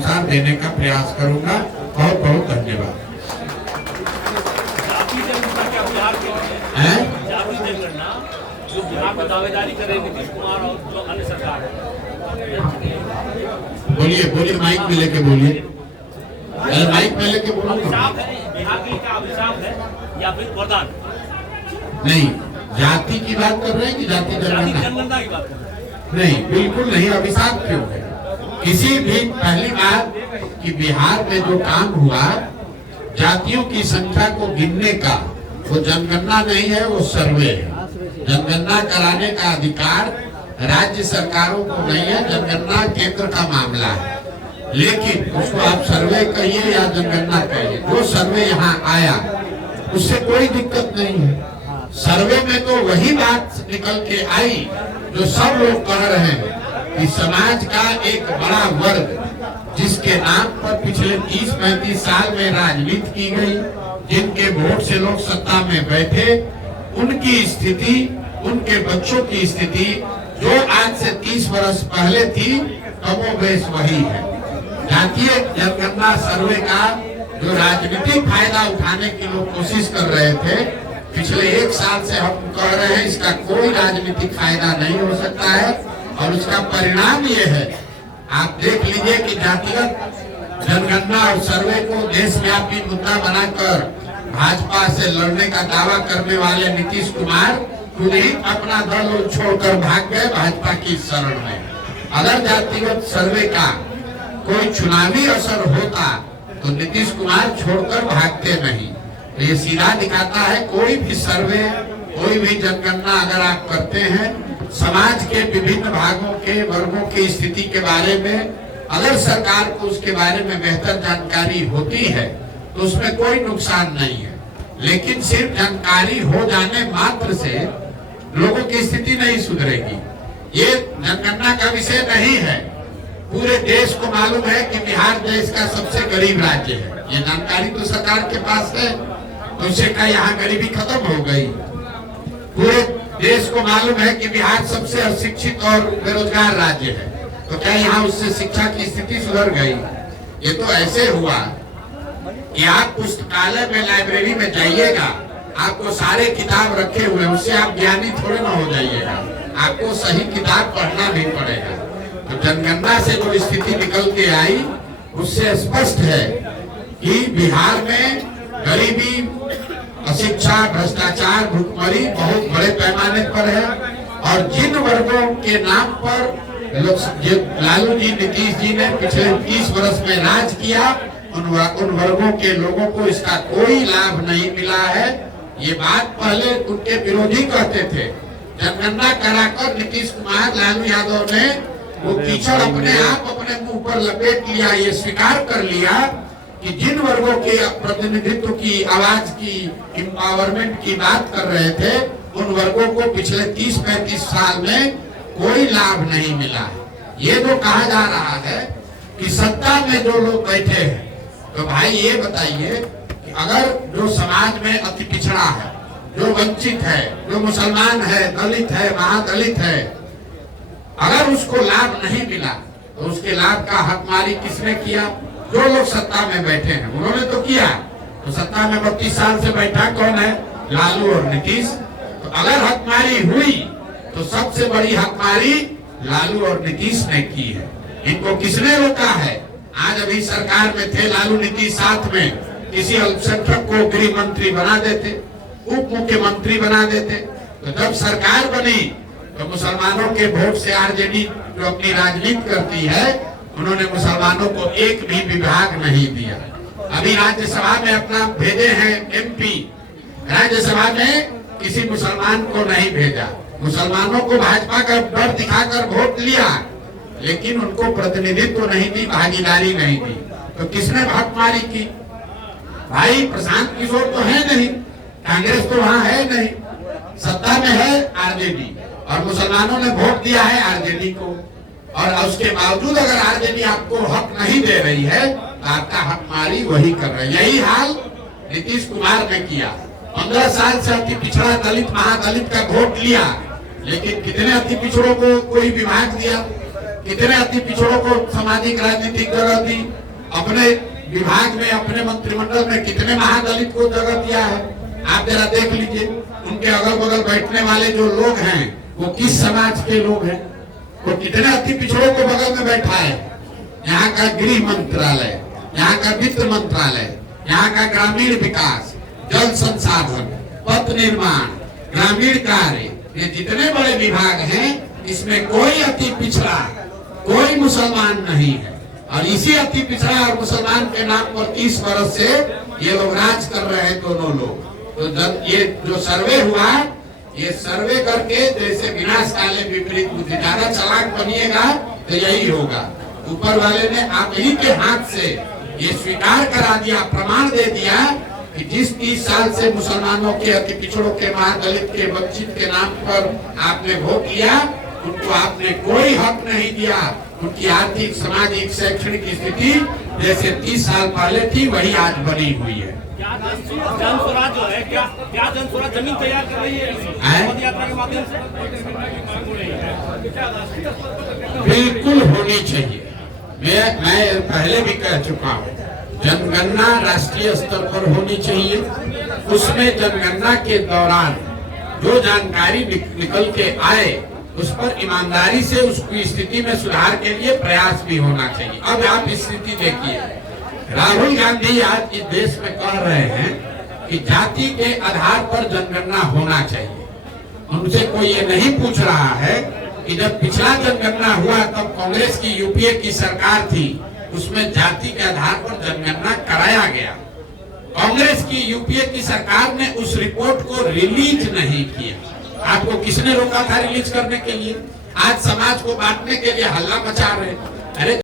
अनुसार देने का प्रयास करूंगा। बहुत बहुत धन्यवाद। जो बिहार में दावेदारी कर रहे नीतीश कुमार और जो अन्य सरकार है, बोलिए बोलिए, माइक में लेके बोलिए, माइक में लेके बोलो। अभिशाप है बिहार के लिए, क्या अभिशाप है या फिर वरदान? नहीं, जाति की बात कर रहे हैं कि जाति जनगणना की बात कर रहे हैं? नहीं, बिल्कुल नहीं। अभिशाप क्यों है? किसी भी, पहली बात कि बिहार में जो काम हुआ जातियों की संख्या को गिनने का, वो जनगणना नहीं है, वो सर्वे है। जनगणना कराने का अधिकार राज्य सरकारों को नहीं है, जनगणना केंद्र का मामला है। लेकिन उसको आप सर्वे कहिए या जनगणना कहिए, जो सर्वे यहाँ आया उससे कोई दिक्कत नहीं है। सर्वे में तो वही बात निकल के आई जो सब लोग कह रहे हैं कि समाज का एक बड़ा वर्ग जिसके नाम पर पिछले 30-35 साल में राजनीति की गई, जिनके वोट से लोग सत्ता में बैठे, उनकी स्थिति, उनके बच्चों की स्थिति जो आज से 30 वर्ष पहले थी, कमोबेश वही है। जातीय जनगणना सर्वे का जो राजनीतिक फायदा उठाने की लोग कोशिश कर रहे थे, पिछले 1 साल से हम कह रहे हैं इसका कोई राजनीतिक फायदा नहीं हो सकता है। और उसका परिणाम ये है, आप देख लीजिए कि जातिगत जनगणना और सर्वे को देशव्यापी मुद्दा बनाकर भाजपा से लड़ने का दावा करने वाले नीतीश कुमार खुद ही अपना दल छोड़कर भाग गए भाजपा की शरण में। अगर जातिगत सर्वे का कोई चुनावी असर होता तो नीतीश कुमार छोड़कर भागते नहीं। ये सीधा दिखाता है, कोई भी सर्वे, कोई भी जनगणना अगर आप करते हैं, समाज के विभिन्न भागों के वर्गों की स्थिति के बारे में अगर सरकार को उसके बारे में बेहतर जानकारी होती है तो उसमें कोई नुकसान नहीं है। लेकिन सिर्फ जानकारी हो जाने मात्र से लोगों की स्थिति नहीं सुधरेगी। ये जनगणना का विषय नहीं है। पूरे देश को मालूम है कि बिहार देश का सबसे गरीब राज्य है। ये जानकारी तो सरकार के पास है, तो उससे क्या यहाँ गरीबी खत्म हो गई? पूरे देश को मालूम है कि बिहार सबसे अशिक्षित और बेरोजगार राज्य है, तो क्या यहाँ उससे शिक्षा की स्थिति सुधर गई? ये तो ऐसे हुआ कि आप पुस्तकालय में, लाइब्रेरी में जाइएगा, आपको सारे किताब रखे हुए, उससे आप ज्ञानी थोड़े ना हो जाइएगा, आपको सही किताब पढ़ना भी पड़ेगा। तो जनगणना से जो स्थिति निकल के आई उससे स्पष्ट है कि बिहार में गरीबी, अशिक्षा, भ्रष्टाचार, भुखमरी बहुत बड़े पैमाने पर है। और जिन वर्गों के नाम पर लालू जी, नीतीश जी ने पिछले 30 वर्ष में राज किया, उन वर्गों के लोगों को इसका कोई लाभ नहीं मिला है। ये बात पहले उनके विरोधी कहते थे। जनगणना कराकर नीतीश कुमार, लालू यादव ने वो कीचड़ अपने आप अपने मुंह पर लपेट लिया। ये स्वीकार कर लिया कि जिन वर्गों के प्रतिनिधित्व की, आवाज की, एम्पावरमेंट की बात कर रहे थे, उन वर्गों को पिछले 30-35 साल में कोई लाभ नहीं मिला है। ये जो कहा जा रहा है कि सत्ता में जो लोग बैठे हैं, तो भाई ये बताइए कि अगर जो समाज में अति पिछड़ा है, जो वंचित है, जो मुसलमान है, दलित है, महादलित है, अगर उसको लाभ नहीं मिला तो उसके लाभ का हकमारी किसने किया? जो लोग सत्ता में बैठे हैं उन्होंने तो किया। तो सत्ता में 32 साल से बैठा कौन है? लालू और नीतीश। तो अगर हकमारी हुई तो सबसे बड़ी हकमारी लालू और नीतीश ने की है। इनको किसने रोका है? आज अभी सरकार में थे लालू नीतीश, साथ में किसी अल्पसंख्यक को गृह मंत्री बना देते, उप मुख्यमंत्री बना देते। तो जब सरकार बनी तो मुसलमानों के वोट से आरजेडी जो अपनी राजनीति करती है, उन्होंने मुसलमानों को एक भी विभाग नहीं दिया। अभी राज्यसभा में अपना भेजे हैं एमपी, राज्यसभा में किसी मुसलमान को नहीं भेजा। मुसलमानों को भाजपा का डर दिखाकर वोट लिया, लेकिन उनको प्रतिनिधित्व नहीं दी, भागीदारी नहीं दी। तो किसने हकमारी की? भाई प्रशांत किशोर तो है नहीं, कांग्रेस तो वहाँ है नहीं, सत्ता में है आरजेडी, और मुसलमानों ने वोट दिया है आरजेडी को। और उसके बावजूद अगर आरजेडी आपको हक नहीं दे रही है तो आपका हकमारी वही कर रहे हैं। यही हाल नीतीश कुमार ने किया। 15 साल से अति पिछड़ा दलित, महादलित का वोट लिया, लेकिन कितने अति पिछड़ों को कोई विभाग दिया? कितने अति पिछड़ों को सामाजिक राजनीतिक जगह दी, अपने विभाग में अपने मंत्रिमंडल में कितने महादलित को जगह दिया है। आप जरा देख लीजिए, उनके अगल बगल बैठने वाले जो लोग हैं वो किस समाज के लोग हैं, वो कितने अति पिछड़ों को बगल में बैठा है। यहाँ का गृह मंत्रालय, यहाँ का वित्त मंत्रालय, यहाँ का ग्रामीण विकास, जल संसाधन, पथ निर्माण, ग्रामीण कार्य, ये जितने बड़े विभाग हैं इसमें कोई अति पिछड़ा, कोई मुसलमान नहीं है। और इसी अति पिछड़ा और मुसलमान के नाम पर 30 वर्ष से ये लोग राज कर रहे हैं दोनों लोग। तो जब ये जो सर्वे हुआ, ये सर्वे करके जैसे विनाश काले विपरीत बुद्धि, ज्यादा चालाक बनिएगा तो यही होगा। ऊपर वाले ने आप ही के हाथ से ये स्वीकार करा दिया, प्रमाण दे दिया कि जिस 30 साल से मुसलमानों के अति पिछड़ों के, महादलित के, वंचित के नाम पर आपने वोट किया, उनको आपने कोई हक नहीं दिया। उनकी आर्थिक, सामाजिक, शैक्षणिक स्थिति जैसे 30 साल पहले थी वही आज बनी हुई है। जन स्वराज जो है, क्या जन स्वराज जमीन तैयार कर रही है पद यात्रा के माध्यम से? बिल्कुल होनी चाहिए। मैं पहले भी कह चुका हूँ, जनगणना राष्ट्रीय स्तर पर होनी चाहिए। उसमें जनगणना के दौरान जो जानकारी निकल के आए उस पर ईमानदारी से उसकी स्थिति में सुधार के लिए प्रयास भी होना चाहिए। अब आप स्थिति देखिए, राहुल गांधी आज इस देश में कह रहे हैं कि जाति के आधार पर जनगणना होना चाहिए। उनसे कोई ये नहीं पूछ रहा है कि जब पिछला जनगणना हुआ तब कांग्रेस की यूपीए की सरकार थी, उसमें जाति के आधार पर जनगणना कराया गया। कांग्रेस की यूपीए की सरकार ने उस रिपोर्ट को रिलीज नहीं किया। आपको किसने रोका था रिलीज करने के लिए? आज समाज को बांटने के लिए हल्ला मचा रहे। अरे